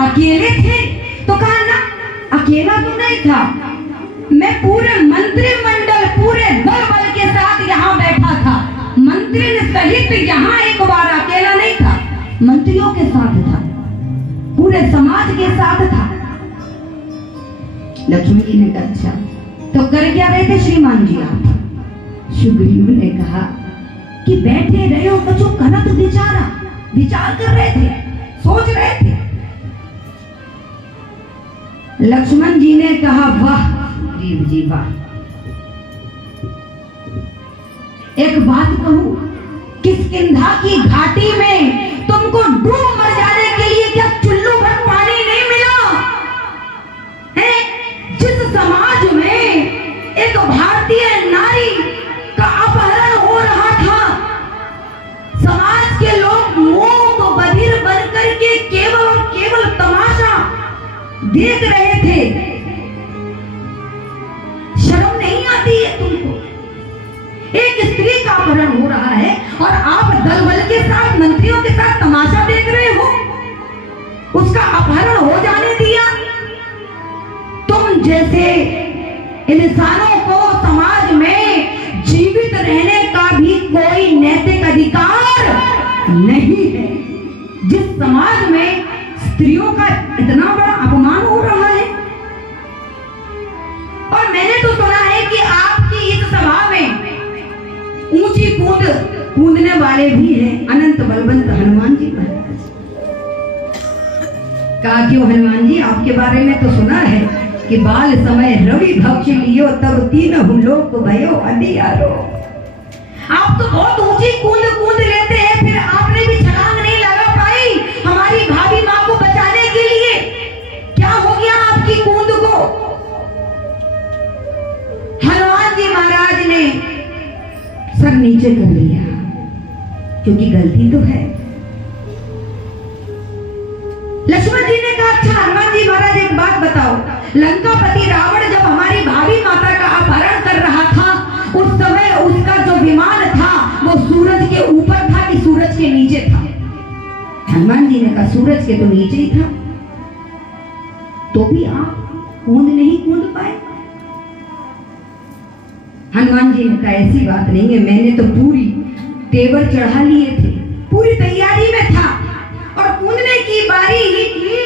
अकेले थे? तो कहा ना, अकेला तो नहीं था, मैं पूरे मंत्रिमंडल, पूरे दल बल के साथ यहाँ बैठा था। मंत्री सहित यहाँ एक बार अकेला नहीं था, मंत्रियों के साथ था, पूरे समाज के साथ था। लक्ष्मण जी ने कहा अच्छा, तो कर क्या रहे थे श्रीमान जी आप? सुग्रीव ने कहा कि बैठे रहे हो तो जो कनक विचार कर रहे थे, सोच रहे थे। लक्ष्मण जी ने कहा वाह सुग्रीव जी वाह, एक बात कहूं, किष्किंधा की घाटी में तुमको डूब मर जाने के लिए क्या चुल्लू भर पानी नहीं मिला है? जिस समाज में एक भारतीय नारी का अपहरण हो रहा था, समाज के लोग मूक बधिर बनकर के केवल और केवल तमाशा देख रहे थे, शर्म नहीं आती है तुमको? एक स्त्री का अपहरण हो रहा है और आप दल बल के साथ, मंत्रियों के साथ तमाशा देख रहे हो, उसका अपहरण हो जाने दिया। तुम जैसे इंसानों को समाज में जीवित रहने का भी कोई नैतिक अधिकार नहीं है। जिस समाज में स्त्रियों का इतना बड़ा अपमान हो रहा है, और मैंने तो सुना है कि आपकी इस सभा में ऊंची कूदने वाले भी हैं, अनंत बलवंत हनुमान जी महाराज। कहा क्यों हनुमान जी, आपके बारे में तो सुना है कि बाल समय रवि भक्ष लियो तब तीनहु लोक भयो अधियारो। आप तो बहुत ऊंची कूद लेते हैं, फिर आपने भी छलांग नहीं लगा पाई हमारी भाभी माँ को बचाने के लिए। क्या हो गया आपकी कूद को? हनुमान जी महाराज ने सर नीचे कर लिया, क्योंकि गलती तो है। लक्ष्मण जी ने कहा अच्छा हनुमान जी महाराज एक बात बताओ, लंकापति रावण जब हमारी भाभी माता का अपहरण कर रहा था, उस समय उसका जो विमान था वो सूरज के ऊपर था कि सूरज के नीचे था? हनुमान जी ने कहा सूरज के तो नीचे ही था, तो भी आप कूद पाए? हनुमान जी ने कहा ऐसी बात नहीं है, मैंने तो पूरी तेवर चढ़ा लिए थे, पूरी तैयारी में था और कूदने की बारी ही थी,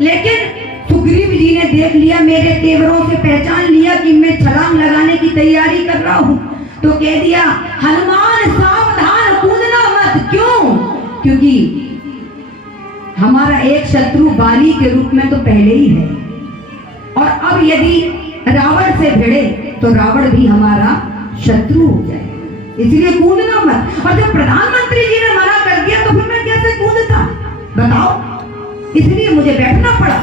लेकिन सुग्रीव जी ने देख लिया, मेरे तेवरों से पहचान लिया कि मैं छलांग लगाने की तैयारी कर रहा हूं, तो कह दिया हनुमान सावधान, कूदना मत। क्यों? क्योंकि हमारा एक शत्रु बाली के रूप में तो पहले ही है, और अब यदि रावण से भिड़े तो रावण भी हमारा शत्रु हो जाए, इसलिए कूदना मत। और जब प्रधानमंत्री जी ने मना कर दिया तो फिर मैं कैसे कूदता बताओ? इसलिए मुझे बैठना पड़ा।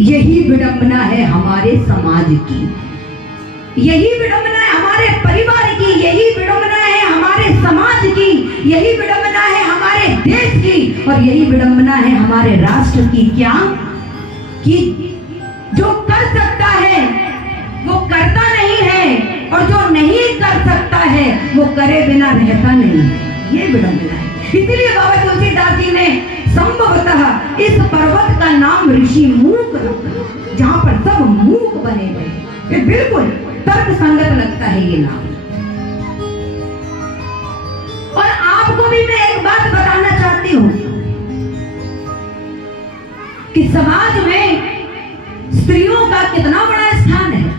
यही विडंबना है हमारे समाज की, यही विडंबना है हमारे परिवार की, यही विडंबना है हमारे समाज की, यही विडंबना है हमारे देश की, और यही विडंबना है हमारे राष्ट्र की। क्या? कि जो कर सकता है वो करता नहीं है, और जो नहीं कर सकता है वो करे बिना रहता नहीं है। ये विडंबना है। इसलिए बाबा तुलसीदास जी ने संभवतः इस पर्वत का नाम ऋषि मूक रखा, जहां पर सब मूक बने हुए। ये बिल्कुल तर्क संगत लगता है ये नाम। और आपको भी मैं एक बात बताना चाहती हूं कि समाज में स्त्रियों का कितना बड़ा स्थान है।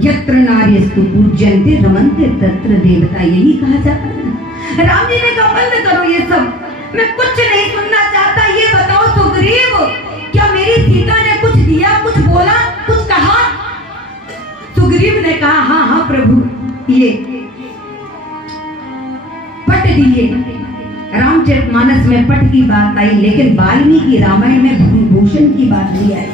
यत्र नार्यस्तु पूज्यन्ते रमन्ते तत्र देवता, यही कहा जाता है। राम जी ने कहा बंद करो ये सब, मैं कुछ नहीं सुनना चाहता। ये बताओ सुग्रीव, क्या मेरी सीता ने कुछ दिया, कुछ बोला, कुछ कहा? सुग्रीव ने कहा हाँ हाँ प्रभु, ये पट दिए। रामचरितमानस में पट की बात आई, लेकिन वाल्मीकि रामायण में भूषण की बात नहीं आई।